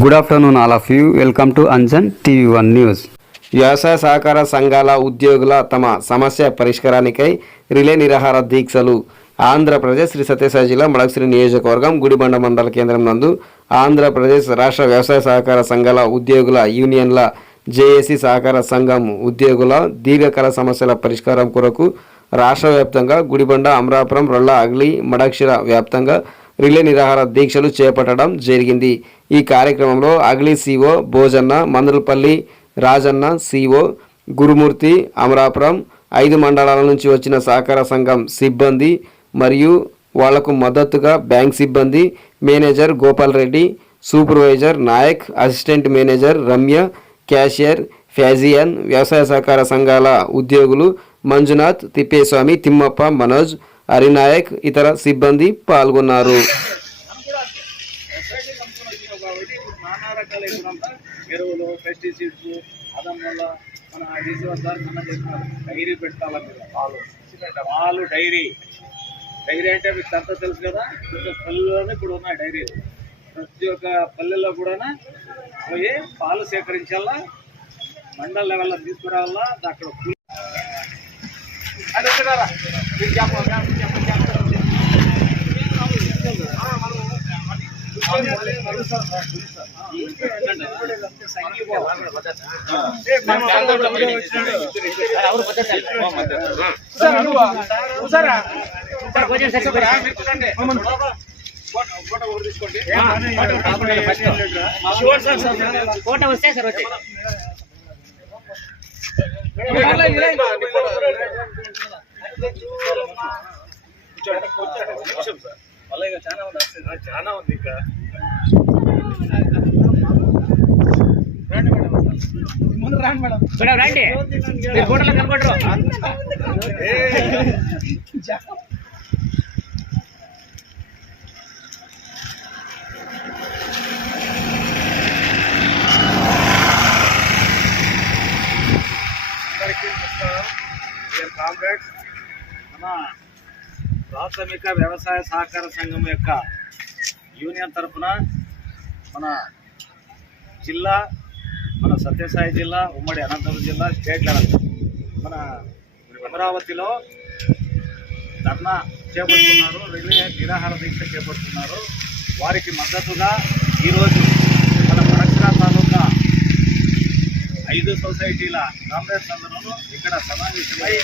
Good afternoon all of you. Welcome to Anjan TV one news. వ్యవసాయ సహకార సంఘాల ఉద్యోగుల తమ సమస్య పరిష్కారానికై రిలే నిరాహార దీక్షలు. ఆంధ్రప్రదేశ్ శ్రీ సత్యసాయి జిల్లా మడకసిరి నియోజకవర్గం గుడిబండ మండల కేంద్రం నందు ఆంధ్రప్రదేశ్ రాష్ట్ర వ్యవసాయ సహకార సంఘాల ఉద్యోగుల యూనియన్ల జేఏసీ సహకార సంఘం ఉద్యోగుల దీర్ఘకాల సమస్యల పరిష్కారం కొరకు రాష్ట్ర వ్యాప్తంగా గుడిబండ, అమరాపురం, రొల్ల, అగ్లి, మడకసిర వ్యాప్తంగా రిలే నిరాహార దీక్షలు చేపట్టడం జరిగింది. ఈ కార్యక్రమంలో ugly CO Bhojanna, Mandulapalli Rajanna, CO గురుమూర్తి, అమరాపురం 5 మండలాల నుంచి వచ్చిన సహకార సంఘం సిబ్బంది మరియు వాళ్లకు మద్దతుగా బ్యాంక్ సిబ్బంది, manager Gopal Reddy, supervisor Nayak, assistant manager Ramya, cashier ఫ్యాజియన్, వ్యవసాయ సహకార సంఘాల ఉద్యోగులు మంజునాథ్, తిప్పేస్వామి, తిమ్మప్ప, మనోజ్, హరినాయక్, ఇతర సిబ్బంది పాల్గొన్నారు. ఎరువులు, పెస్టిసైడ్స్ అదం వల్ల మన డీసీ వద్ద డైరీ పెట్టాలి. పాలు డైరీ అంటే మీకు అంతా తెలుసు కదా. ప్రతి పల్లెల్లోనే ఇప్పుడు ఉన్నాయి డైరీ. ప్రతి ఒక్క పల్లెల్లో కూడా పోయి పాలు సేకరించాలా, మండల లెవెల్లో తీసుకురావాలా. అక్కడ ఫోటో వస్తే సార్ వచ్చి చాలా ఉంది ఇంకా. మేడం రండి, మీరు ఫోటోలో కనపడరు. కామ్రేడ్స్, మన ప్రాథమిక వ్యవసాయ సహకార సంఘం యొక్క యూనియన్ తరఫున మన జిల్లా, మన సత్యసాయి జిల్లా, ఉమ్మడి అనంతపురం జిల్లా, స్టేట్ లెవెల్ మన అమరావతిలో ధర్నా చేపడుతున్నారు, రిలే నిరాహార దీక్ష చేపడుతున్నారు. వారికి మద్దతుగా ఈరోజు మన మడకసిర తాలూకా 5 సొసైటీల కామ్రేడ్స్ అందరూ ఇక్కడ సమావేశమై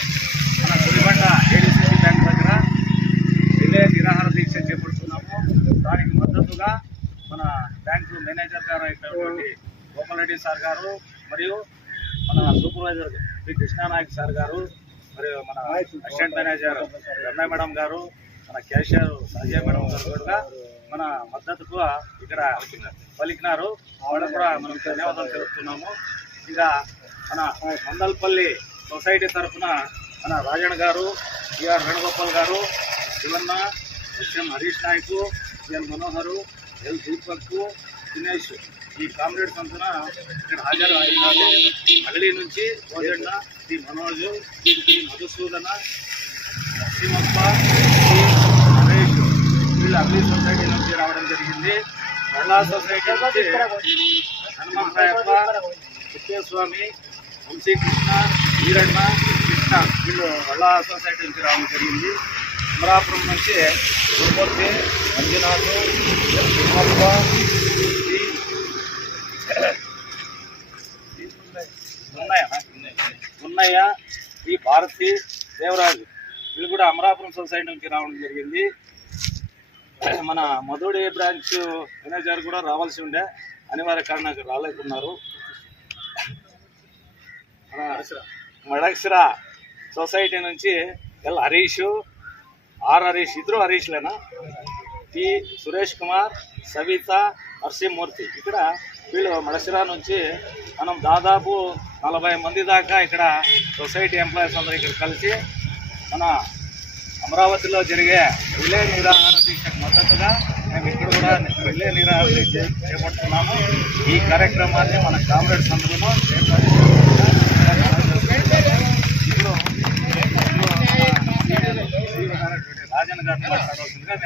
మన గుడిబండ ఏడీసీసీ బ్యాంక్ దగ్గర రిలే నిరాహార దీక్ష చేపడుతున్నాము. దానికి మద్దతుగా మన బ్యాంకు మేనేజర్ గారు అయినటువంటి గోపాల్ రెడ్డి సార్ గారు, మరియు మన సూపర్వైజర్ పి కృష్ణానాయక్ సార్ గారు, మరియు మన అసిస్టెంట్ మేనేజర్ రమ్య మేడం గారు, మన క్యాషియర్ సంజయ్ మేడం గారు కూడా మన మద్దతుకు ఇక్కడ పలికినారు. వాళ్ళకు కూడా మనం ధన్యవాదాలు తెలుపుతున్నాము. ఇంకా మన మందల్పల్లి సొసైటీ తరఫున మన రాజన్ గారు, టిఆర్ వేణుగోపాల్ గారు, Shivanna, S M Harish Naik, L మనోహరు, L Deepak, Dinesh, ఈ కామ్రేడ్స్ అంతా ఇక్కడ హాజరు అయినారు. అగలి నుంచి భోజన్న, శ్రీ మనోజ్, శ్రీ మధుసూదన, నరసింహప్ప, నరేష్, వీళ్ళు అగ్లి సొసైటీ నుంచి రావడం జరిగింది. రొల్లా సొసైటీ నుంచి హనుమంతరాయప్ప, తిప్పేస్వామి, వంశీకృష్ణ, వీరಣ್ణ, కృష్ణ, వీళ్ళు రొల్లా సొసైటీ నుంచి రావడం జరిగింది. అమరాపురం నుంచి గురుమూర్తి, మంజునాథ్, తిమ్మప్ప, ఉన్నయ్య, ఈ భారతి, దేవరాజు, వీళ్ళు కూడా అమరాపురం సొసైటీ నుంచి రావడం జరిగింది. మన మధుడి బ్రాంచ్ మేనేజర్ కూడా రావాల్సి ఉండే, అనివార్య కారణాలు రాలేకున్నారు. మన మడకసిర సొసైటీ నుంచి ఎల్ హరీష్, ఆర్ హరీష్, ఇద్దరు హరీష్లేనా, టి సురేష్ కుమార్, సవిత, నరసింహమూర్తి. ఇక్కడ వీళ్ళు మడకసిర నుంచి మనం దాదాపు 40 మంది దాకా ఇక్కడ సొసైటీ ఎంప్లాయీస్ అందరూ ఇక్కడ కలిసి మన అమరావతిలో జరిగే రిలే నిరాహార దీక్షకు మద్దతుగా మేము ఇక్కడ కూడా రిలే నిరాహార దీక్ష చేపడుతున్నాము. ఈ కార్యక్రమాన్ని మన కామ్రేడ్స్ అందరూ ఇప్పుడు రాజన్ గారిని మాట్లాడాల్సిందిగా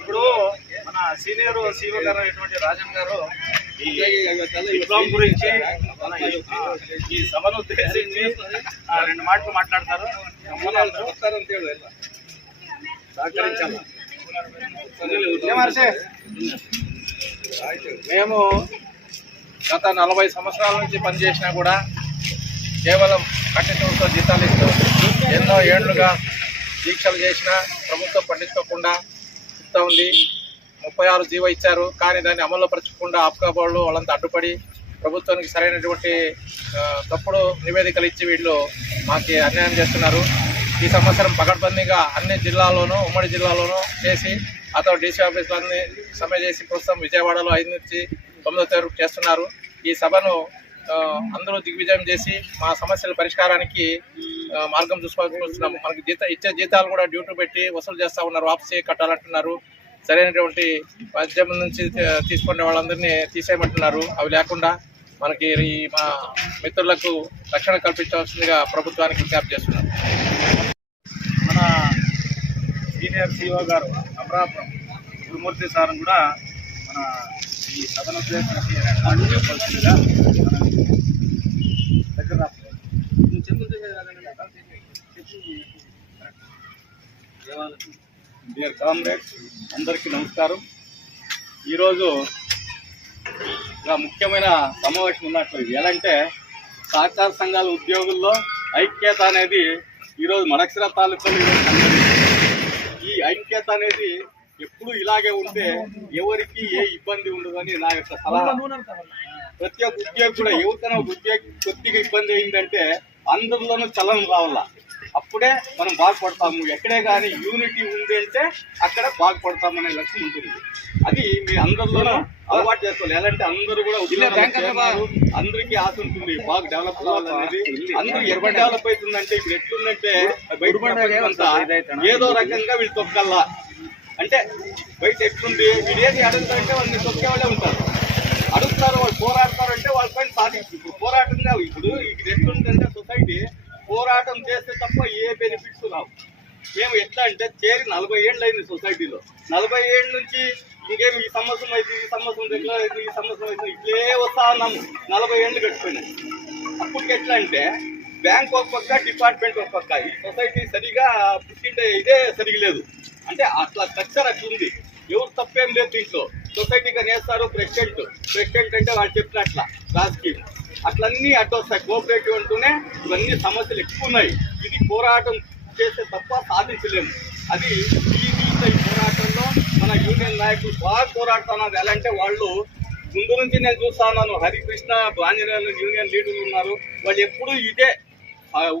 ఇప్పుడు మన సీనియర్ సీఓ గారు అయినటువంటి రాజన్ గారు ఈ విప్లవం గురించి మన ఈ సభను ఉద్దేశించి 2 మాటలు మాట్లాడతారు. సహకరించాలి. మేము గత 40 సంవత్సరాల నుంచి పనిచేసినా కూడా కేవలం కఠినంతో జీతాలు ఇస్తూ ఎన్నో ఏళ్లుగా దీక్షలు చేసినా ప్రభుత్వం పట్టించుకోకుండా ఇస్తూ ఉంది. 36 జీవో ఇచ్చారు, కానీ దాన్ని అమల్లో పరచకుండా ఆప్కా బోర్డు వాళ్ళంతా అడ్డుపడి ప్రభుత్వానికి సరైనటువంటి తప్పుడు నివేదికలు ఇచ్చి వీళ్ళు మాకు అన్యాయం చేస్తున్నారు. ఈ సంవత్సరం పకడ్బందీగా అన్ని జిల్లాల్లోనూ ఉమ్మడి జిల్లాలోనూ చేసి అతను డీసీ ఆఫీసులన్నీ సమ్మె చేసి ప్రస్తుతం విజయవాడలో 5 నుంచి 9వ తారీఖు చేస్తున్నారు. ఈ సభను అందరూ దిగ్విజయం చేసి మా సమస్యల పరిష్కారానికి మార్గం చూసుకోవాల్సిస్తున్నాము. మనకి ఇచ్చే జీతాలు కూడా డ్యూటీ పెట్టి వసూలు చేస్తూ ఉన్నారు, వాపసు కట్టాలంటున్నారు. సరైనటువంటి మద్యం నుంచి తీసుకునే వాళ్ళందరినీ తీసేయమంటున్నారు. అవి లేకుండా మనకి ఈ మా మిత్రులకు రక్షణ కల్పించవలసిందిగా ప్రభుత్వానికి విజ్ఞప్తి చేస్తున్నాం. మన సీనియర్ సిఓ గారు అమరాపురం గురుమూర్తి సార్ కూడా మన ఈ సభను ఉద్దేశించి చెప్పాల్సిందిగా దగ్గర డియర్ కామ్రేడ్స్, అందరికీ నమస్కారం. ఈరోజు ముఖ్యమైన సమావేశం ఉన్నట్లు ఎలాంటే సహకార సంఘాల ఉద్యోగుల్లో ఐక్యత అనేది ఈరోజు మడకశిర తాలూకాలో ఈ ఐక్యత అనేది ఎప్పుడు ఇలాగే ఉంటే ఎవరికి ఏ ఇబ్బంది ఉండదని నా యొక్క సలహా. ప్రతి ఒక్క ఉద్యోగి కూడా ఎవరికైనా ఒక ఉద్యోగి కొద్దిగా ఇబ్బంది అయిందంటే అందరిలోనూ చలనం రావాల, అప్పుడే మనం బాగుపడతాము. ఎక్కడే కానీ యూనిటీ ఉంది అంటే అక్కడ బాగుపడతామనే లక్ష్యం ఉంటుంది. అది మీ అందరిలోనూ అలవాటు చేసుకోవాలి. ఎలాంటి అందరూ కూడా ఉద్యోగాలు అందరికీ ఆశ ఉంటుంది బాగా డెవలప్ కావాలనేది. అందరూ ఎక్కడ డెవలప్ అవుతుందంటే ఇప్పుడు ఎట్లుందంటే ఏదో రకంగా వీళ్ళు తొక్కల్లా అంటే బయట ఎట్లుంది వీడు ఏది అడుగుతారంటే వాళ్ళని తొక్కేవాళ్ళే ఉంటారు. అడుగుతారు, వాళ్ళు పోరాడతారు అంటే వాళ్ళ పైన సాధించి ఇప్పుడు పోరాటంగా ఇప్పుడు ఎట్లుందంటే సొసైటీ పోరాటం చేస్తే తప్ప ఏ బెనిఫిట్స్ రావు. మేము ఎట్లా అంటే చేరి 40 ఏళ్ళు అయింది సొసైటీలో. 40 ఏళ్ళ నుంచి ఇంకేం ఈ సంవత్సరం అయితే ఈ సంవత్సరం దగ్గర అయితే ఈ సంవత్సరం అయితే ఇట్లే వస్తా ఉన్నాము. 40 ఏళ్ళు గడిచిపోయినాయి. అప్పటికి ఎట్లా అంటే బ్యాంక్ ఒక పక్క, డిపార్ట్మెంట్ ఒక పక్క, ఈ సొసైటీ సరిగా పుట్టింటే ఇదే సరిగా లేదు. అంటే అట్లా స్ట్రక్చర్ అట్లుంది. ఎవరు తప్పేం లేదు దీంట్లో. సొసైటీగా నేస్తారు ప్రెసిడెంట్ అంటే వాళ్ళు చెప్పినట్ల రాజకీయం అట్లన్నీ అడ్డొస్తాయి. కోఆపరేటివ్ అంటూనే ఇవన్నీ సమస్యలు ఎక్కువ ఉన్నాయి. ఇది పోరాటం చేస్తే తప్ప సాధించలేము. అది ఈ పోరాటంలో మన యూనియన్ నాయకులు బాగా పోరాడుతున్నారు. ఎలా అంటే వాళ్ళు ముందు నుంచి నేను చూస్తా ఉన్నాను. హరికృష్ణ, ఆంజనేయులు యూనియన్ లీడర్లు ఉన్నారు. వాళ్ళు ఎప్పుడు ఇదే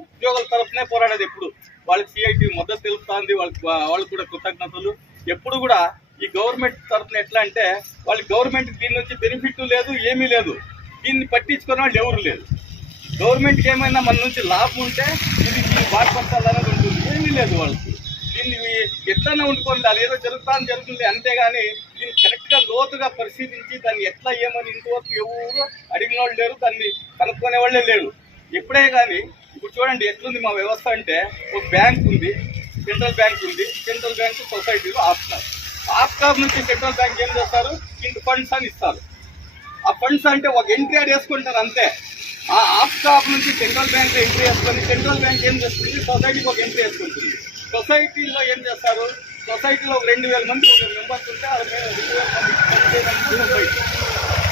ఉద్యోగుల తరఫునే పోరాడేది. ఎప్పుడు వాళ్ళకి సిఐటి మద్దతు తెలుస్తుంది. వాళ్ళకి కూడా కృతజ్ఞతలు. ఎప్పుడు కూడా ఈ గవర్నమెంట్ తరఫున ఎట్లా అంటే వాళ్ళకి గవర్నమెంట్ దీని నుంచి బెనిఫిట్ లేదు, ఏమీ లేదు. దీన్ని పట్టించుకునే వాళ్ళు ఎవరు లేదు. గవర్నమెంట్కి ఏమైనా మన నుంచి లాభం ఉంటే ఇది బాధపడాలనేది ఉంటుంది. ఏమీ లేదు వాళ్ళకి. దీన్ని ఎట్లనే ఉండుకోండి, అది ఏదో జరుగుతుంది అంతేగాని దీన్ని కరెక్ట్గా లోతుగా పరిశీలించి దాన్ని ఎట్లా ఏమని ఇంతవరకు ఎవరు అడిగిన వాళ్ళు లేరు, దాన్ని కనుక్కునే వాళ్ళే లేరు. ఎప్పుడే కానీ ఇప్పుడు చూడండి ఎట్లుంది మా వ్యవస్థ అంటే ఒక బ్యాంక్ ఉంది, సెంట్రల్ బ్యాంక్ ఉంది. సెంట్రల్ బ్యాంక్ సొసైటీలో ఆఫ్కార్ నుంచి సెంట్రల్ బ్యాంక్ ఏం చేస్తారు, ఇంత ఫండ్స్ అని ఇస్తారు. ఆ ఫండ్స్ అంటే ఒక ఎంట్రీ యాడ్ వేసుకుంటారు అంతే. ఆ ఆఫ్కార్ నుంచి సెంట్రల్ బ్యాంక్ ఎంట్రీ వేసుకొని సెంట్రల్ బ్యాంక్ ఏం చేస్తుంది, సొసైటీకి ఒక ఎంట్రీ వేసుకుంటుంది. సొసైటీలో ఏం చేస్తారు, సొసైటీలో 2000 మంది మెంబర్స్ ఉంటే 2000 మంది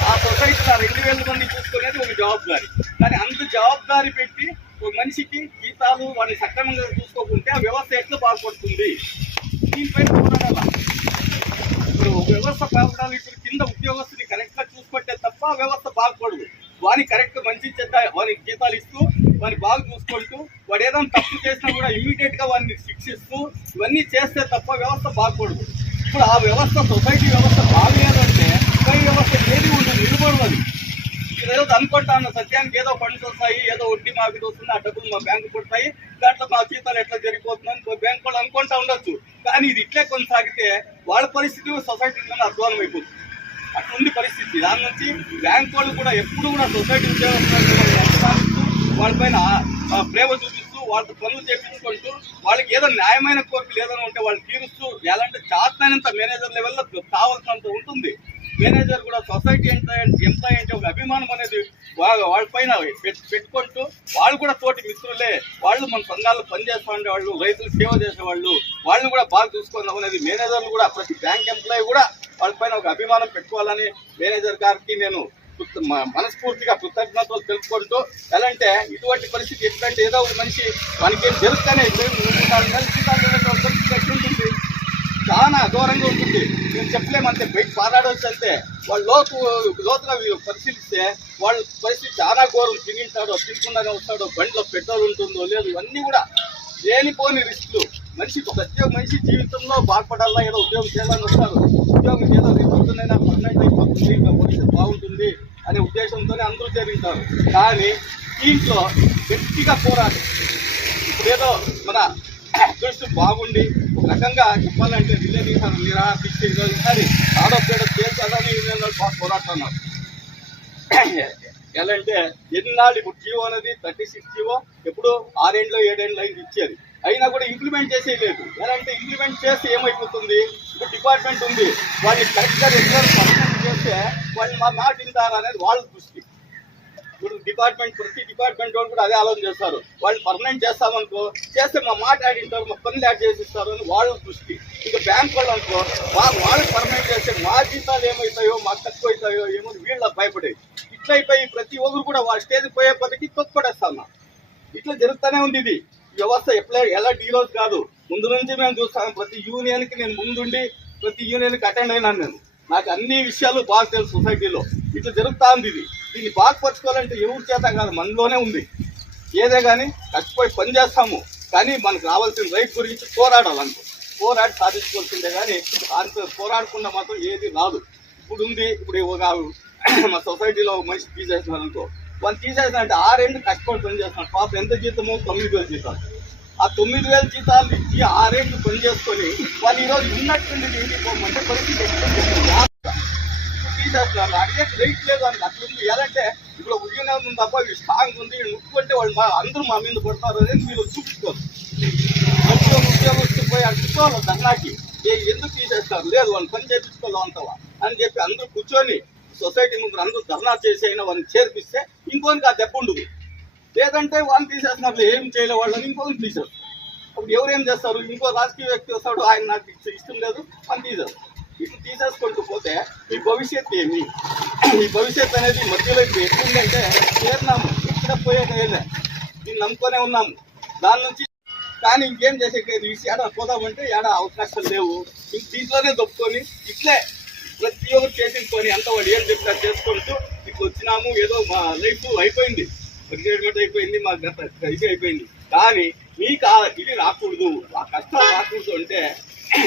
ఆ సొసైటీలో 2000 మంది చూసుకునేది ఒక జవాబుదారి. కానీ అంత జవాబుదారి పెట్టి ఒక మనిషికి జీతాలు వాడిని సక్రమంగా చూసుకోకుంటే ఆ వ్యవస్థ ఎట్లా బాగుపడుతుంది. దీనిపై పోరాడాల. ఇప్పుడు వ్యవస్థ బాగుపడాలి. ఇప్పుడు కింద ఉద్యోగస్తుని కరెక్ట్గా చూసుకుంటే తప్ప వ్యవస్థ బాగుపడదు. వాడిని కరెక్ట్ మంచి చెడ్డ వానికి జీతాలు ఇస్తూ వాడిని బాగా చూసుకుంటూ వాడు ఏదైనా తప్పు చేసినా కూడా ఇమీడియట్గా వాడిని శిక్షిస్తూ ఇవన్నీ చేస్తే తప్ప వ్యవస్థ బాగుపడదు. ఇప్పుడు ఆ వ్యవస్థ సొసైటీ వ్యవస్థ బాగలేదంటే వ్యవస్థ ఏది ఉండదు, నిలబడదు. ఏదో అనుకుంటాను సత్యానికి ఏదో ఫండ్స్ వస్తాయి, ఏదో వడ్డీ మాకు వస్తుంది, ఆ డబ్బులు మా బ్యాంకు పడతాయి, దాంట్లో మా జీతాలు ఎట్లా జరిగిపోతుందని బ్యాంకు వాళ్ళు అనుకుంటా ఉండొచ్చు. కానీ ఇది ఇట్లే కొనసాగితే వాళ్ళ పరిస్థితి సొసైటీ అధ్వానం అయిపోతుంది. అట్లుంది పరిస్థితి. దాని నుంచి బ్యాంక్ వాళ్ళు కూడా ఎప్పుడు కూడా సొసైటీ ఉద్యోగస్తులు వాళ్ళపైన ప్రేమ చూపిస్తూ వాళ్ళతో పనులు చేపించుకుంటూ వాళ్ళకి ఏదో న్యాయమైన కోరికలు ఏదైనా ఉంటే వాళ్ళు తీరుస్తూ ఎలాంటి చేతనైనంత మేనేజర్ లెవెల్లో కావాల్సినంత ఉంటుంది. మేనేజర్ కూడా సొసైటీ ఎంప్లాయ్ అంటే ఒక అభిమానం అనేది వాళ్ళపైన పెట్టుకుంటూ వాళ్ళు కూడా తోటి మిత్రులే, వాళ్ళు మన సంఘాల్లో పనిచేస్తూ ఉండేవాళ్ళు, రైతులు సేవ చేసేవాళ్ళు, వాళ్ళని కూడా బాగా చూసుకుందాం అనేది మేనేజర్లు కూడా ప్రతి బ్యాంక్ ఎంప్లాయీ కూడా వాళ్ళపైన ఒక అభిమానం పెట్టుకోవాలని మేనేజర్ గారికి నేను మనస్ఫూర్తిగా కృతజ్ఞతలు తెలుపుకుంటూ, ఎలా అంటే ఇటువంటి పరిస్థితి ఎట్లంటే ఏదో ఒక మనిషి మనకి ఏం తెలుస్తేనే ఉంటుంది, చాలా అఘోరంగా ఉంటుంది. నేను చెప్పలేమంతే, బయట పారాడవచ్చు అంతే. వాళ్ళు లోతుగా పరిశీలిస్తే వాళ్ళ పరిస్థితి చాలా ఘోరం. తింటాడో తినకుండా వస్తాడో, బండిలో పెట్రోల్ ఉంటుందో లేదు, ఇవన్నీ కూడా లేనిపోని రిస్కులు. ప్రతి ఒక్క మనిషి జీవితంలో బాగుపడాలా, ఏదో ఉద్యోగం చేయాలని వస్తారు. ఉద్యోగం ఏదో రేపొద్దునైనా పర్మనెంట్ అయిపోతుంది, భవిష్యత్తు బాగుంటుంది అనే ఉద్దేశంతోనే అందరూ చేరింటారు. కానీ దీంట్లో గట్టిగా పోరాటం ఇప్పుడు ఏదో మన అదృష్టం బాగుండి ఒక రకంగా చెప్పాలంటే రిలే నిరాహార దీక్ష ఈసారి ఆడపేడ చేయాలని బాగా పోరాడుతున్నారు. ఎలా అంటే ఎన్నాళ్ళు ఇప్పుడు జీవో అనేది 36 జీవో ఎప్పుడు 6 ఏళ్ళు 7 ఏళ్ళు అయింది ఇచ్చేది, అయినా కూడా ఇంప్లిమెంట్ చేసేయలేదు. ఎలా అంటే ఇంప్లిమెంట్ చేస్తే ఏమైపోతుంది, ఇప్పుడు డిపార్ట్మెంట్ ఉంది, వాళ్ళని కరెక్ట్గా రెగ్యులర్ పర్మనెంట్ చేస్తే వాళ్ళు మా మాట వింటారు అనేది వాళ్ళ దృష్టి. ఇప్పుడు ప్రతి డిపార్ట్మెంట్ వాళ్ళు కూడా అదే ఆలోచన చేస్తారు. వాళ్ళు పర్మనెంట్ చేస్తామనుకో, చేస్తే మా మాట ఆడింటారు, మా పనులు యాడ్ చేసిస్తారు అని వాళ్ళ దృష్టి. ఇంకా బ్యాంక్ వాళ్ళు అనుకో, వాళ్ళకి పర్మనెంట్ చేస్తే మా జీతాలు ఏమవుతాయో, మాకు తక్కువ అవుతాయో ఏమో వీళ్ళ భయపడేది. ఇట్లా అయిపోయి ప్రతి ఒక్కరు కూడా వాళ్ళ స్టేజ్ పోయే పద్ధతి తొక్కపడేస్తాను. ఇట్లా జరుగుతూనే ఉంది. ఇది వ్యవస్థ ఎలాంటి ఈ రోజు కాదు, ముందు నుంచి మేము చూస్తాను. ప్రతి యూనియన్కి నేను ముందుండి ప్రతి యూనియన్కి అటెండ్ అయినాను. నేను నాకు అన్ని విషయాలు బాగా తెలుసు. సొసైటీలో ఇట్లా జరుగుతూ ఉంది. దీన్ని బాగుపరచుకోవాలంటే ఎవరి చేత కాదు, మనలోనే ఉంది. ఏదే కానీ కష్టపోయి పని చేస్తాము, కానీ మనకు రావాల్సిన రైట్ గురించి పోరాడాలంటే పోరాడి సాధించుకోవాల్సిందే. కానీ అంత పోరాడకుండా మాత్రం ఏది రాదు. ఇప్పుడు ఉంది, ఇప్పుడు ఒక మా సొసైటీలో ఒక మనిషి తీసేస్తున్నారు అనుకో, వాళ్ళు తీసేసినంటే 6 ఏళ్ళు కష్టపడి పని చేస్తున్నారు. పాప ఎంత జీతమో 9,000 జీతాలు. ఆ 9,000 జీతాలు ఇచ్చి 6 ఏళ్ళు పని చేసుకొని వాళ్ళు ఈరోజు ఉన్నట్టుండి ఇంటిపోమంటే పరిస్థితి తీసేస్తున్నారు. అడిగే రైట్ లేదు అని అట్లుంది. ఎలాంటే ఇప్పుడు యూనియన్ ఉంది తప్ప ఇది స్ట్రాంగ్ ఉంది, ముట్టుకుంటే వాళ్ళు అందరూ మా మీద పడతారు అనేది మీరు చూపించుకోరు. ఉద్యోగస్తు పోయి అడుగుకోవాలి ధర్నాకి, ఎందుకు తీసేస్తారు, లేదు వాళ్ళు పని చేయించుకోవాలి అంతవా అని చెప్పి అందరూ కూర్చొని సొసైటీ ముందు అందరూ ధర్నా చేసి అయినా వాళ్ళని చేర్పిస్తే ఇంకోనికి ఆ దెబ్బ ఉండదు. లేదంటే వాళ్ళని తీసేస్తున్నారు, ఏం చేయలే వాళ్ళని ఇంకోని తీసేస్తారు. అప్పుడు ఎవరేం చేస్తారు, ఇంకో రాజకీయ వ్యక్తి వస్తాడు, ఆయన నాకు ఇష్టం లేదు అని తీసేస్తారు. ఇట్లా తీసేసుకుంటూ పోతే ఈ భవిష్యత్తు ఏమి, ఈ భవిష్యత్తు అనేది మధ్యలో ఇప్పుడు ఎట్లుందంటే చేరినాము, ఇక్కడ పోయేదే దీన్ని నమ్ముకొనే ఉన్నాము. దాని నుంచి కానీ ఇంకేం చేసేది ఏడా పోదామంటే ఏడా అవకాశాలు లేవు. ఇంక దీంట్లోనే దొప్పుకొని ఇట్లే ప్రతి ఒక్కరు చేసించుకొని అంత వాడు ఏం చెప్తా చేసుకుంటూ ఇట్లా వచ్చినాము. ఏదో మా లైఫ్ అయిపోయింది, రిటైర్మెంట్ అయిపోయింది, మా గత ఇది అయిపోయింది. కానీ మీకు ఇది రాకూడదు, ఆ కష్టాలు రాకూడదు అంటే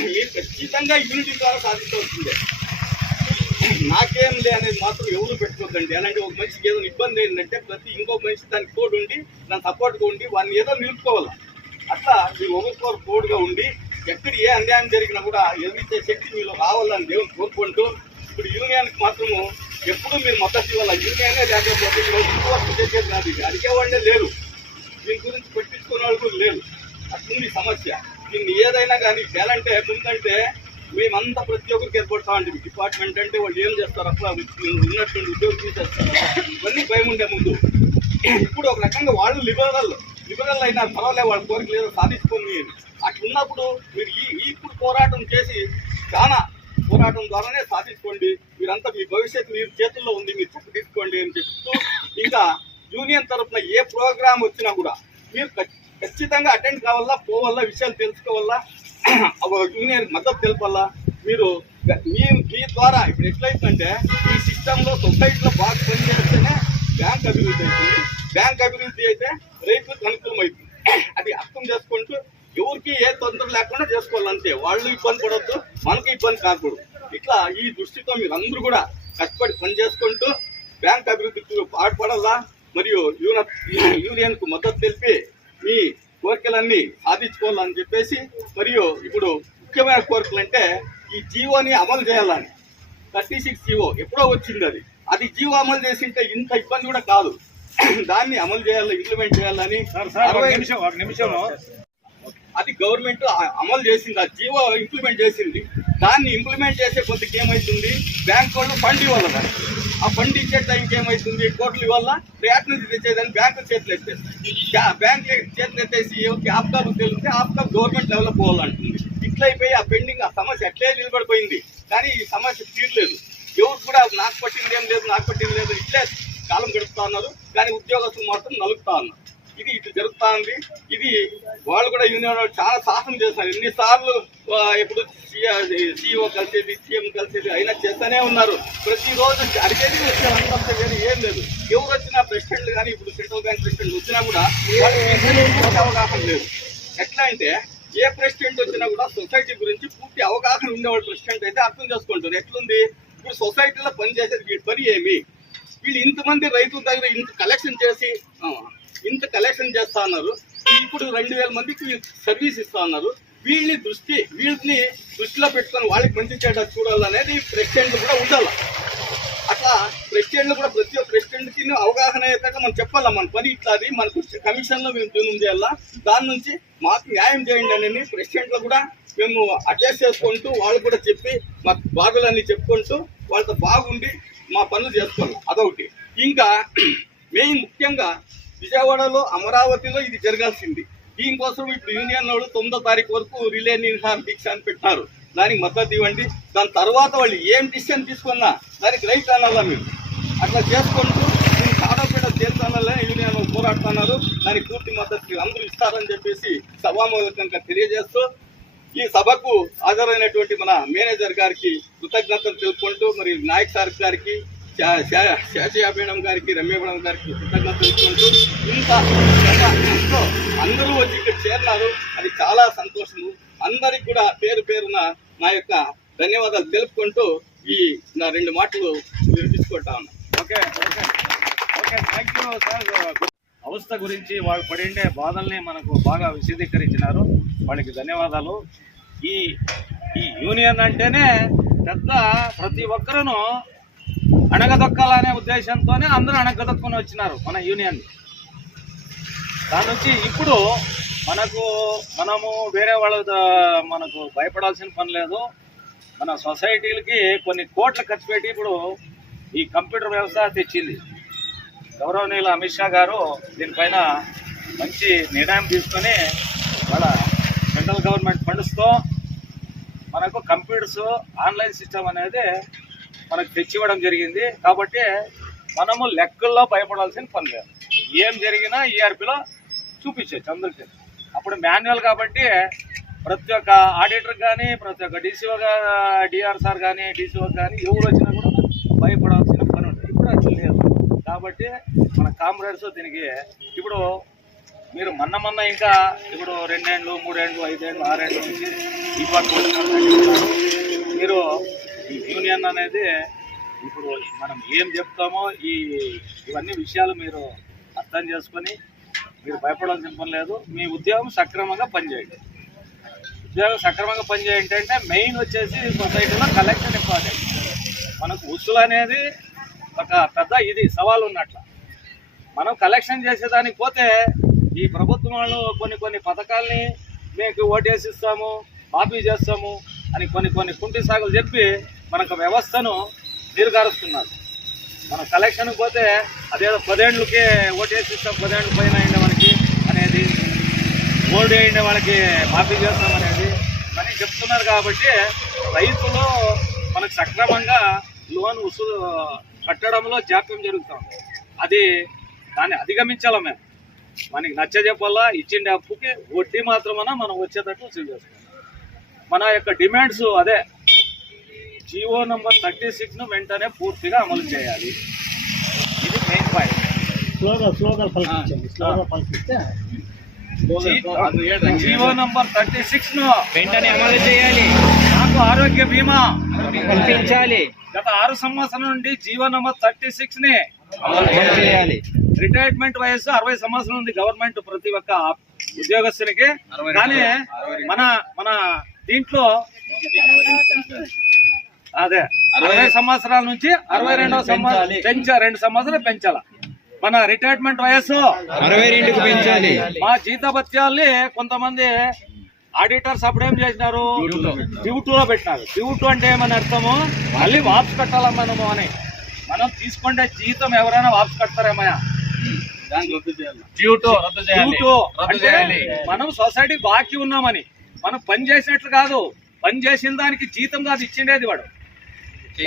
మీరు ఖచ్చితంగా యూనిటీ ద్వారా సాధించవలసిందే. నాకేం లే అనేది మాత్రం ఎవరు పెట్టుకోద్దండి. అలాంటి ఒక మనిషికి ఏదో ఇబ్బంది ఏంటంటే ప్రతి ఇంకో మనిషి దానికి తోడు ఉండి దాని సపోర్ట్గా ఉండి వాళ్ళని ఏదో నిలుపుకోవాలి. అట్లా మీరు ఒకరికొకరు తోడుగా ఉండి ఎక్కడ ఏ అన్యాయం జరిగినా కూడా ఎదిరించే శక్తి మీలో రావాలని దేవుని కోరుకుంటూ, ఇప్పుడు యూనియన్కి మాత్రము ఎప్పుడు మీరు మద్దతు ఇవ్వాలి. యూనియనే లేకపోతే ఇంకోటి చేసేది కాదు, ఇది అడిగేవాళ్ళే లేరు, దీని గురించి పట్టించుకునే వాళ్ళు కూడా లేరు. అట్లుంది సమస్య. దీన్ని ఏదైనా కానీ చేయాలంటే ముందంటే మేమంతా ప్రతి ఒక్కరికి ఏర్పడతా ఉంటుంది. డిపార్ట్మెంట్ అంటే వాళ్ళు ఏం చేస్తారు, అట్లా ఉన్నటువంటి ఉద్యోగం తీసేస్తారు, ఇవన్నీ భయం ఉండే ముందు. ఇప్పుడు ఒక రకంగా వాళ్ళు లిబరల్ అయినా పర్వాలే, వాళ్ళ కోరిక లేదో సాధించుకొని అట్లున్నప్పుడు మీరు ఇప్పుడు పోరాటం చేసి చాలా పోరాటం ద్వారానే సాధించుకోండి. మీరంతా మీ భవిష్యత్తు మీరు చేతుల్లో ఉంది, మీరు చెప్పు తీసుకోండి అని చెప్తూ, ఇంకా యూనియన్ తరఫున ఏ ప్రోగ్రామ్ వచ్చినా కూడా మీరు ఖచ్చితంగా అటెండ్ కావాలా, పోవాలా, విషయాలు తెలుసుకోవాలా, యూనియన్ మద్దతు తెలపాలా. మీరు మీ ద్వారా ఇప్పుడు ఎట్లయితుందంటే ఈ సిస్టంలో సొసైటీలో బాగా పనిచేస్తేనే బ్యాంక్ అభివృద్ధి అవుతుంది. బ్యాంక్ అభివృద్ధి అయితే రైతులకు అనుకూలం అవుతుంది. అది అర్థం చేసుకుంటూ ఎవరికి ఏ తొందర లేకుండా చేసుకోవాలంతే. వాళ్ళు ఇబ్బంది పడవద్దు, మనకు ఇబ్బంది కాకూడదు. ఇట్లా ఈ దృష్టితో మీరు అందరూ కూడా కష్టపడి పని చేసుకుంటూ బ్యాంక్ అభివృద్ధికి పాటుపడాలా మరియు యూనియన్ కు మద్దతు తెలిపి మీ కోరికలన్నీ సాధించుకోవాలని చెప్పేసి, మరియు ఇప్పుడు ముఖ్యమైన కోరికలు అంటే ఈ జీవోని అమలు చేయాలని. 36 జీవో ఎప్పుడో వచ్చింది, అది జీవో అమలు చేసింటే ఇంత ఇబ్బంది కూడా కాదు. దాన్ని అమలు చేయాలి, ఇంప్లిమెంట్ చేయాలని. ఒక నిమిషం అది గవర్నమెంట్ అమలు చేసింది, ఆ జీవో ఇంప్లిమెంట్ చేసింది. దాన్ని ఇంప్లిమెంట్ చేసే కొద్దికి ఏమవుతుంది, బ్యాంక్ వాళ్ళు ఫండ్ ఇవ్వాలి. దాన్ని ఆ ఫండ్ ఇచ్చే టైంకి ఏమవుతుంది, కోట్లు ఇవ్వాలా, రేట్ నుంచి తెచ్చేదాన్ని బ్యాంకు చేతులు ఎత్తేసి, బ్యాంక్ చేతులు ఎత్తేసి ఆప్కాబ్ తెలిస్తే ఆప్కాబ్ గవర్నమెంట్ లెవెల్లో పోవాలంటుంది. ఇట్లా అయిపోయి ఆ పెండింగ్, ఆ సమస్య అట్లే నిలబడిపోయింది. కానీ ఈ సమస్య తీరలేదు. ఎవరు కూడా నాకు పట్టింది ఏం లేదు, నాకు పట్టింది లేదు, ఇట్లే కాలం గడుపుతా ఉన్నారు. కానీ ఉద్యోగస్తులు మాత్రం నలుపుతా ఉన్నారు. ఇది ఇటు జరుగుతా ఉంది. ఇది వాళ్ళు కూడా యూనియన్ వాళ్ళు చాలా సాహసం చేస్తారు. ఎన్నిసార్లు ఎప్పుడు సిఇఓ కలిసేది, సీఎం కలిసేది అయినా చేస్తూనే ఉన్నారు. ప్రతిరోజు అడిగేది వచ్చే వేరే ఏం లేదు. ఎవరు వచ్చినా ప్రెసిడెంట్లు కానీ ఇప్పుడు సెంట్రల్ బ్యాంక్ ప్రెసిడెంట్ వచ్చినా కూడా వాళ్ళకి అవగాహన లేదు. ఎట్లా అంటే ఏ ప్రెసిడెంట్ వచ్చినా కూడా సొసైటీ గురించి పూర్తి అవగాహన ఉండేవాళ్ళు ప్రెసిడెంట్ అయితే అర్థం చేసుకుంటారు. ఎట్లుంది ఇప్పుడు సొసైటీలో పనిచేసేది వీళ్ళ పని ఏమి, వీళ్ళు ఇంతమంది రైతుల దగ్గర ఇంత కలెక్షన్ చేస్తా ఉన్నారు. ఇప్పుడు 2000 మందికి సర్వీస్ ఇస్తా ఉన్నారు. వీళ్ళని దృష్టిలో పెట్టుకొని వాళ్ళకి మంచి చేయడం చూడాలనేది ప్రెసిడెంట్ కూడా ఉండాలి. అట్లా ప్రెసిడెంట్లు కూడా ప్రతి ఒక్క ప్రెసిడెంట్కి అవగాహన అయ్యేదాకా మనం చెప్పాలా, మన పని ఇట్లా, అది మనకు కమిషన్లో మేము ట్యూన్ చేయాలా, దాని నుంచి మాకు న్యాయం చేయండి అని ప్రెసిడెంట్లు కూడా మేము అడ్జస్ట్ చేసుకుంటూ వాళ్ళు కూడా చెప్పి మాకు బాధలన్నీ చెప్పుకుంటూ వాళ్ళతో బాగుండి మా పనులు చేసుకోవాలి. అదొకటి. ఇంకా మెయిన్ ముఖ్యంగా విజయవాడలో, అమరావతిలో ఇది జరగాల్సింది. దీనికోసం ఇప్పుడు యూనియన్ వాళ్ళు 9వ తారీఖు వరకు రిలే నిరాహార దీక్ష అని పెట్టారు. దానికి మద్దతు ఇవ్వండి. దాని తర్వాత వాళ్ళు ఏం డిసిషన్ తీసుకున్నా దానికి రైట్ అనాలా. మీరు అట్లా చేసుకుంటూ మేము కాడపేట చేస్తానని యూనియన్ పోరాడుతున్నారు. దానికి పూర్తి మద్దతు అందరూ ఇస్తారని చెప్పేసి సభాముఖంగా తెలియజేస్తూ ఈ సభకు హాజరైనటువంటి మన మేనేజర్ గారికి కృతజ్ఞతలు తెలుపుకుంటూ, మరి నాయక్ సార్ గారికి, శాషియా మేడం గారికి, రమ్య మేడం గారికి కృతజ్ఞతలు తెలుపుకుంటూ, ఇంత అందరూ వచ్చి ఇక్కడ చేరినారు. అది చాలా సంతోషము. అందరికి కూడా పేరు పేరున నా యొక్క ధన్యవాదాలు తెలుపుకుంటూ ఈ నా 2 మాటలు వినిపించుకుంటా ఉన్నాను. Okay thank you sir. అవస్థ గురించి వాళ్ళు పడిండే బాధల్ని మనకు బాగా విశదీకరించినారు. వాళ్ళకి ధన్యవాదాలు. ఈ యూనియన్ అంటేనే పెద్ద ప్రతి ఒక్కరూ అణగదొక్కాలనే ఉద్దేశంతోనే అందరూ అణగదొక్కుని వచ్చినారు మన యూనియన్. దాని నుంచి ఇప్పుడు మనము వేరే వాళ్ళ మనకు భయపడాల్సిన పని లేదు. మన సొసైటీలకి కొన్ని కోట్ల ఖర్చు పెట్టి ఇప్పుడు ఈ కంప్యూటర్ వ్యవస్థ తెచ్చింది. గౌరవనీయులు అమిత్ షా గారు దీనిపైన మంచి నిర్ణయం తీసుకొని వాళ్ళ సెంట్రల్ గవర్నమెంట్ ఫండ్స్తో మనకు కంప్యూటర్స్ ఆన్లైన్ సిస్టమ్ అనేది మనకు తెచ్చివ్వడం జరిగింది. కాబట్టి మనము లెక్కల్లో భయపడాల్సిన పని లేదు. ఏం జరిగినా ఈఆర్పీలో చూపించవచ్చు అందరికీ. అప్పుడు మాన్యువల్ కాబట్టి ప్రతి ఒక్క ఆడిటర్ కానీ, ప్రతి ఒక్క డిఆర్ సార్ కానీ, డీసీఓ కానీ ఎవరు వచ్చినా కూడా భయపడాల్సిన పని ఉంటుంది. ఇప్పుడు అట్లా లేదు. కాబట్టి మన కామ్రేడ్స్ దీనికి ఇప్పుడు మీరు మొన్న ఇంకా ఇప్పుడు 2 ఏళ్ళు, 3 ఏళ్ళు, 5 ఏళ్ళు, 6 ఏళ్ళ నుంచి డిపార్ట్మెంట్ మీరు ఈ యూనియన్ అనేది ఇప్పుడు మనం ఏం చెప్తామో ఇవన్నీ విషయాలు మీరు అర్థం చేసుకొని మీరు భయపడాల్సిన పని లేదు. మీ ఉద్యోగం సక్రమంగా పనిచేయండి. ఉద్యోగం సక్రమంగా పనిచేయండి అంటే మెయిన్ వచ్చేసి సొసైటీలో కలెక్షన్ ఇంపార్టెంట్. మనకు ఉసులు అనేది ఒక పెద్ద సవాలు ఉన్నట్ల. మనం కలెక్షన్ చేసేదానికి పోతే ఈ ప్రభుత్వం వాళ్ళు కొన్ని పథకాలని మీకు ఓటేసి ఇస్తాము, మాఫీ చేస్తాము అని కొన్ని కుంటి సాగులు చెప్పి మనకు వ్యవస్థను నీరుగారుస్తున్నారు. మనం కలెక్షన్కి పోతే అదేదో 10 ఏళ్ళకే ఓటేసి ఇస్తాం, 10 ఏళ్ళ పైన అయిండే వాళ్ళకి అనేది, ఓల్డ్ అయిండే వాళ్ళకి మాఫీ చేస్తాం అనేది అని చెప్తున్నారు. కాబట్టి రైతులు మనకు సక్రమంగా లోన్ వసూలు కట్టడంలో జాప్యం జరుగుతుంది. దాన్ని అధిగమించాలా. మనకి నచ్చజెప్పాలా. ఇచ్చిండే అప్పుకి వడ్డీ మాత్రమన్నా మనం వచ్చేటట్టు వసూలు చేసుకోవాలి. మన యొక్క డిమాండ్స్ అదే. జీవో నంబర్ 36ను వెంటనే పూర్తిగా అమలు చేయాలి. ఇది మెయిన్ పాయింట్. జీవో నంబర్ 36ను వెంటనే అమలు చేయాలి. నాకు ఆరోగ్య బీమా కల్పించాలి. గత 6 సంవత్సరాల నుండి జీవో నంబర్ 36ని రిటైర్మెంట్ వయస్సు 60 సంవత్సరాలు ఉంది గవర్నమెంట్ ప్రతి ఒక్క ఉద్యోగస్తునికి. కానీ మన మన దీంట్లో అదే 60 సంవత్సరాల నుంచి 62వ సంవత్సరం 2 సంవత్సరాలు పెంచాల. మన రిటైర్మెంట్ వయస్సు 62కు పెంచాలి. మా జీతభత్యాల్ని కొంతమంది ఆడిటర్స్ అప్పుడేం చేసినారు, డ్యూటీలో పెట్టినారు. డ్యూటీ అంటే ఏమని అర్థము, మళ్ళీ వాపస్ కట్టాలా మనము అని. మనం తీసుకుంటే జీతం ఎవరైనా వాపస్ కడతారేమయ్యా? డ్యూటీ అంటే మనం సొసైటీ బాకీ ఉన్నామని. మనం పని చేసినట్లు కాదు, పని చేసిన దానికి జీతం కాదు ఇచ్చిండేది వాడు.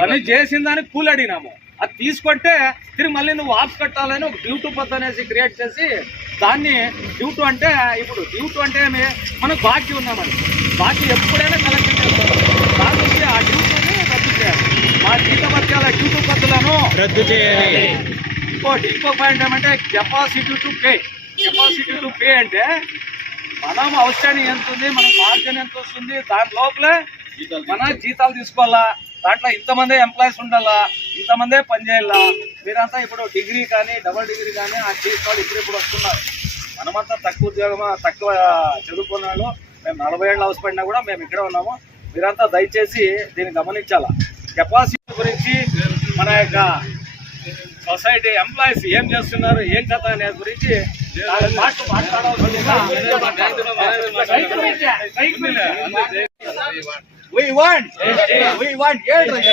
పని చేసిన దానికి కూలి అడిగినాము, అది తీసుకుంటే తిరిగి మళ్ళీ నువ్వు వాపస్ కట్టాలని ఒక డ్యూటీ పద్ధతి అనేసి క్రియేట్ చేసి దాన్ని డ్యూటీ అంటే, ఇప్పుడు డ్యూటీ అంటే మనం బాకీ ఉన్నామని. బాకీ ఎప్పుడైనా కలెక్షన్ చేస్తారు. దాని నుంచి ఆ డ్యూటీని రద్దు చేయాలి. మా జీతభత్యాల డ్యూటీ పద్ధతులను రద్దు చేయాలి. ఇంకో పాయింట్ ఏమంటే కెపాసిటీ టు పే అంటే మనం అవుట్స్టాండింగ్ ఎంత ఉంది, మన మార్జిన్ ఎంత వస్తుంది, దాని లోపలే మన జీతాలు తీసుకోవాలా. దాంట్లో ఇంతమంది ఎంప్లాయీస్ ఉండాలా, ఇంతమందే పని చేయాలా. మీరంతా ఇప్పుడు డిగ్రీ కానీ డబుల్ డిగ్రీ కానీ ఆ చేసిన వాళ్ళు ఇప్పుడు వస్తున్నారు. మనమంతా తక్కువ తక్కువ చదువుకున్న వాళ్ళు. మేము 40 ఏళ్ళు హౌస్ పడినా కూడా మేము ఇక్కడే ఉన్నాము. మీరంతా దయచేసి దీన్ని గమనించాలా. కెపాసిటీ గురించి మన యొక్క సొసైటీ ఎంప్లాయీస్ ఏం చేస్తున్నారు, ఏం కథ అనే గురించి We want justice. We want justice.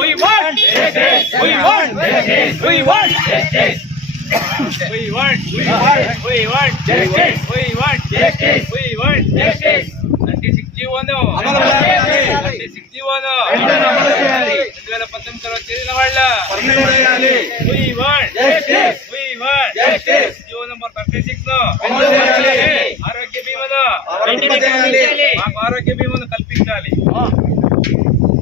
We want justice. We want justice. We want justice. We want justice. We want justice. We want justice. 36 జీవోను అమలు చేయాలి. 36 జీవోను అమలు చేయాలి. 2019లో చేరిన వాళ్ళ పర్మనెంట్ చేయాలి. We want justice. We want justice. GO number 36 ను అమలు చేయాలి. ఆరోగ్య బీమాను వర్తింపజేయాలి. మాకు ఆరోగ్య బీమాను కల్పించాలి.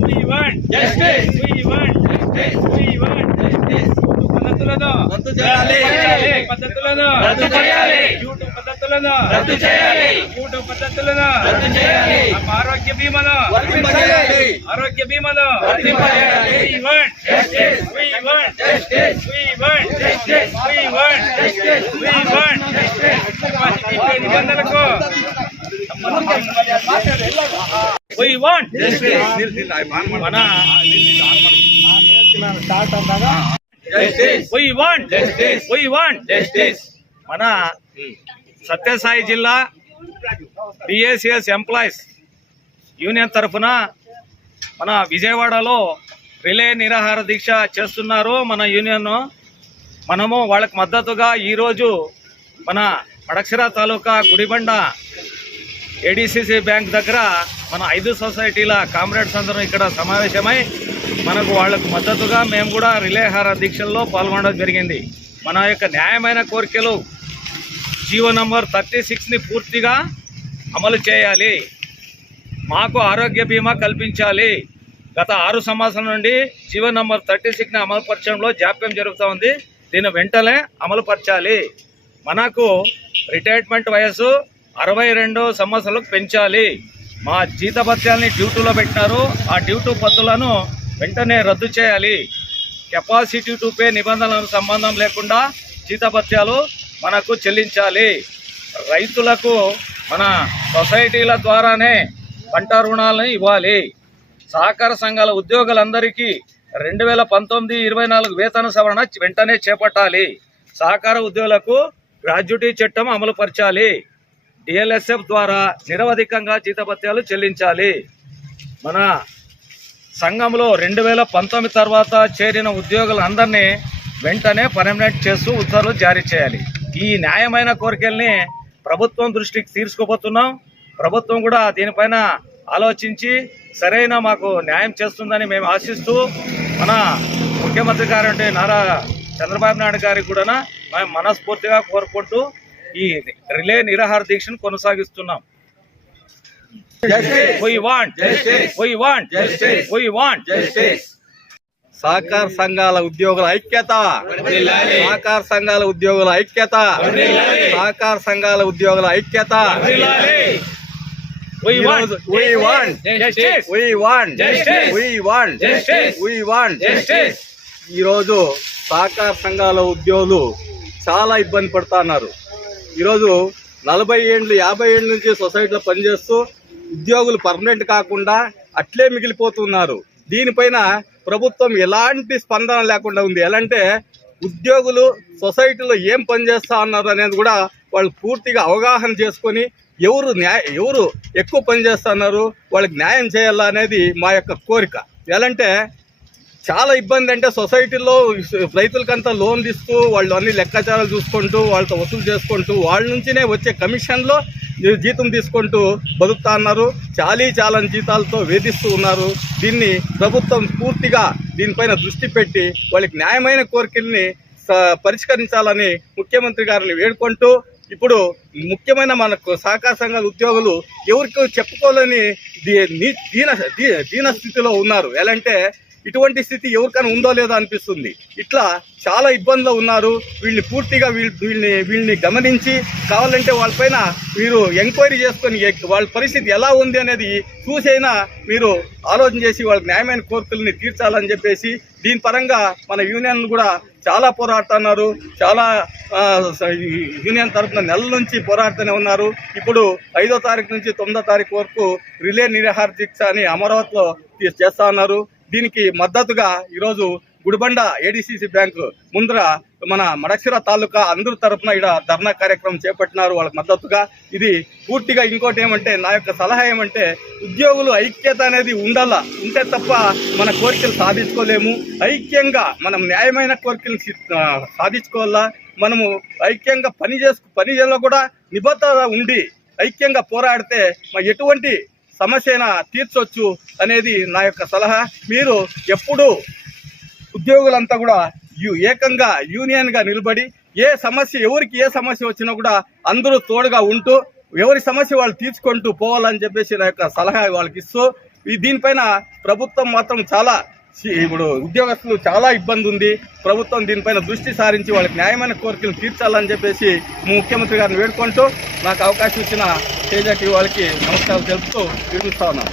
We want justice. We want justice. We want justice. పద్ధతులను రద్దు చేయాలి. పద్ధతులను రద్దు చేయాలి. యూట్యూబ్ పద్ధతులను రద్దు చేయాలి. యూట్యూబ్ పద్ధతులను రద్దు చేయాలి. ఆరోగ్య బీమాను వర్తింపజేయాలి. ఆరోగ్య బీమాను వర్తింపజేయాలి. We want justice. We want justice. We want justice. We want justice. We want justice. నిబంధనలకు We want justice. మన We want justice. We want justice. మన సత్యసాయి జిల్లా BACS ఎంప్లాయీస్ యూనియన్ తరఫున మన విజయవాడలో రిలే నిరాహార దీక్ష చేస్తున్నారు మన యూనియన్. మనము వాళ్ళకి మద్దతుగా ఈరోజు మన మడక్సిర తాలూకా గుడిబండ ADCC బ్యాంక్ దగ్గర మన 5 సొసైటీల కామ్రేడ్స్ అందరం ఇక్కడ సమావేశమై మనకు వాళ్లకు మద్దతుగా మేము కూడా రిలేహార దీక్షల్లో పాల్గొనడం జరిగింది. మన యొక్క న్యాయమైన కోరికలు జీవో నంబర్ 36ని పూర్తిగా అమలు చేయాలి. మాకు ఆరోగ్య బీమా కల్పించాలి. గత 6 సంవత్సరాల నుండి జీవో నంబర్ 36ని అమలుపరచడంలో జాప్యం జరుగుతూ ఉంది. దీన్ని వెంటనే అమలుపరచాలి. మనకు రిటైర్మెంట్ వయసు 62 సంవత్సరాలకు పెంచాలి. మా జీతభత్యాల్ని డ్యూటీలో పెట్టినారు. ఆ డ్యూటీ పద్ధతులను వెంటనే రద్దు చేయాలి. కెపాసిటీ టు పే నిబంధనలకు సంబంధం లేకుండా జీతభత్యాలు మనకు చెల్లించాలి. రైతులకు మన సొసైటీల ద్వారానే పంట రుణాలను ఇవ్వాలి. సహకార సంఘాల ఉద్యోగులందరికీ 2019-24 వేతన సవరణ వెంటనే చేపట్టాలి. సహకార ఉద్యోగులకు గ్రాడ్యుటీ చట్టం అమలుపరచాలి. DLSF ద్వారా నిరవధికంగా జీతభత్యాలు చెల్లించాలి. మన సంఘంలో 2019 తర్వాత చేరిన ఉద్యోగులందరినీ వెంటనే పర్మనెంట్ చేస్తూ ఉత్తర్వులు జారీ చేయాలి. ఈ న్యాయమైన కోరికల్ని ప్రభుత్వం దృష్టికి తీసుకుపోతున్నాం. ప్రభుత్వం కూడా దీనిపైన ఆలోచించి సరైన మాకు న్యాయం చేస్తుందని మేము ఆశిస్తూ మన ముఖ్యమంత్రి గారు అంటే నారా చంద్రబాబు నాయుడు గారికి కూడా మేము మనస్ఫూర్తిగా కోరుకుంటూ ఈ రిలే నిరాహార దీక్షను కొనసాగిస్తున్నాం. We want justice. We want justice. We want justice. సహకార సంఘాల ఉద్యోగుల ఐక్యత. సహకార సంఘాల ఉద్యోగుల ఐక్యత. సహకార సంఘాల ఉద్యోగుల ఐక్యత. We want justice. We want justice. We want justice. We want justice. ఈరోజు సహకార సంఘాల ఉద్యోగులు చాలా ఇబ్బంది పడుతున్నారు. ఈరోజు 40 ఏళ్ళు 50 ఏళ్ళ నుంచి సొసైటీలో పనిచేస్తూ ఉద్యోగులు పర్మనెంట్ కాకుండా అట్లే మిగిలిపోతున్నారు. దీనిపైన ప్రభుత్వం ఎలాంటి స్పందన లేకుండా ఉంది. ఎలా అంటే ఉద్యోగులు సొసైటీలో ఏం పనిచేస్తా ఉన్నారు అనేది కూడా వాళ్ళు పూర్తిగా అవగాహన చేసుకొని ఎవరు ఎక్కువ పనిచేస్తున్నారు వాళ్ళకి న్యాయం చేయాలా అనేది మా యొక్క కోరిక. ఎలాంటే చాలా ఇబ్బంది అంటే సొసైటీలో రైతులకంతా లోన్లు ఇస్తూ వాళ్ళు అన్ని లెక్కాచారాలు చూసుకుంటూ వాళ్ళతో వసూలు చేసుకుంటూ వాళ్ళ నుంచినే వచ్చే కమిషన్లో జీతం తీసుకుంటూ బతుకుతా ఉన్నారు. చాలని జీతాలతో వేధిస్తూ ఉన్నారు. దీన్ని ప్రభుత్వం పూర్తిగా దీనిపైన దృష్టి పెట్టి వాళ్ళకి న్యాయమైన కోరికల్ని పరిష్కరించాలని ముఖ్యమంత్రి గారిని వేడుకుంటూ, ఇప్పుడు ముఖ్యమైన మనకు సహకార సంఘాల ఉద్యోగులు ఎవరికి చెప్పుకోలేని దీన స్థితిలో ఉన్నారు. ఎలాంటే ఇటువంటి స్థితి ఎవరికైనా ఉందో లేదో అనిపిస్తుంది. ఇట్లా చాలా ఇబ్బందులు ఉన్నారు. వీళ్ళని గమనించి కావాలంటే వాళ్ళపైన మీరు ఎంక్వైరీ చేసుకొని వాళ్ళ పరిస్థితి ఎలా ఉంది అనేది చూసైనా మీరు ఆలోచన చేసి వాళ్ళకి న్యాయమైన కోరికల్ని తీర్చాలని చెప్పేసి దీని పరంగా మన యూనియన్ కూడా చాలా పోరాడుతున్నారు. చాలా యూనియన్ తరఫున నెలల నుంచి పోరాడుతూనే ఉన్నారు. ఇప్పుడు 5వ తారీఖు నుంచి 9వ తారీఖు వరకు రిలే నిరాహార దీక్ష అని అమరావతిలో చేస్తా ఉన్నారు. దీనికి మద్దతుగా ఈరోజు గుడిబండ ఏడీసీసీ బ్యాంకు ముందర మన మడక్సిర తాలూకా అందరి తరఫున ఇక్కడ ధర్నా కార్యక్రమం చేపట్టినారు వాళ్ళకి మద్దతుగా. ఇది పూర్తిగా ఇంకోటి ఏమంటే నా యొక్క సలహా ఏమంటే ఉద్యోగులు ఐక్యత అనేది ఉండాలా. ఉంటే తప్ప మన కోరికలు సాధించుకోలేము. ఐక్యంగా మనం న్యాయమైన కోరికలు సాధించుకోవాలా. మనము ఐక్యంగా పనిలో కూడా నిబద్ధత ఉండి ఐక్యంగా పోరాడితే ఎటువంటి సమస్యన తీర్చొచ్చు అనేది నా యొక్క సలహా. మీరు ఎప్పుడు ఉద్యోగులంతా కూడా ఏకంగా యూనియన్గా నిలబడి ఎవరికి ఏ సమస్య వచ్చినా కూడా అందరూ తోడుగా ఉంటూ ఎవరి సమస్య వాళ్ళు తీర్చుకుంటూ పోవాలని చెప్పేసి నా యొక్క సలహా వాళ్ళకి ఇస్తూ, దీనిపైన ప్రభుత్వం మాత్రం ఇప్పుడు ఉద్యోగస్తులు చాలా ఇబ్బంది ఉంది. ప్రభుత్వం దీనిపైన దృష్టి సారించి వాళ్ళకి న్యాయమైన కోరికలు తీర్చాలని చెప్పేసి ముఖ్యమంత్రి గారిని వేడుకుంటూ నాకు అవకాశం ఇచ్చిన తేజ టీవీ వాళ్ళకి నమస్కారాలు తెలుపుతూ వివరిస్తా ఉన్నాను.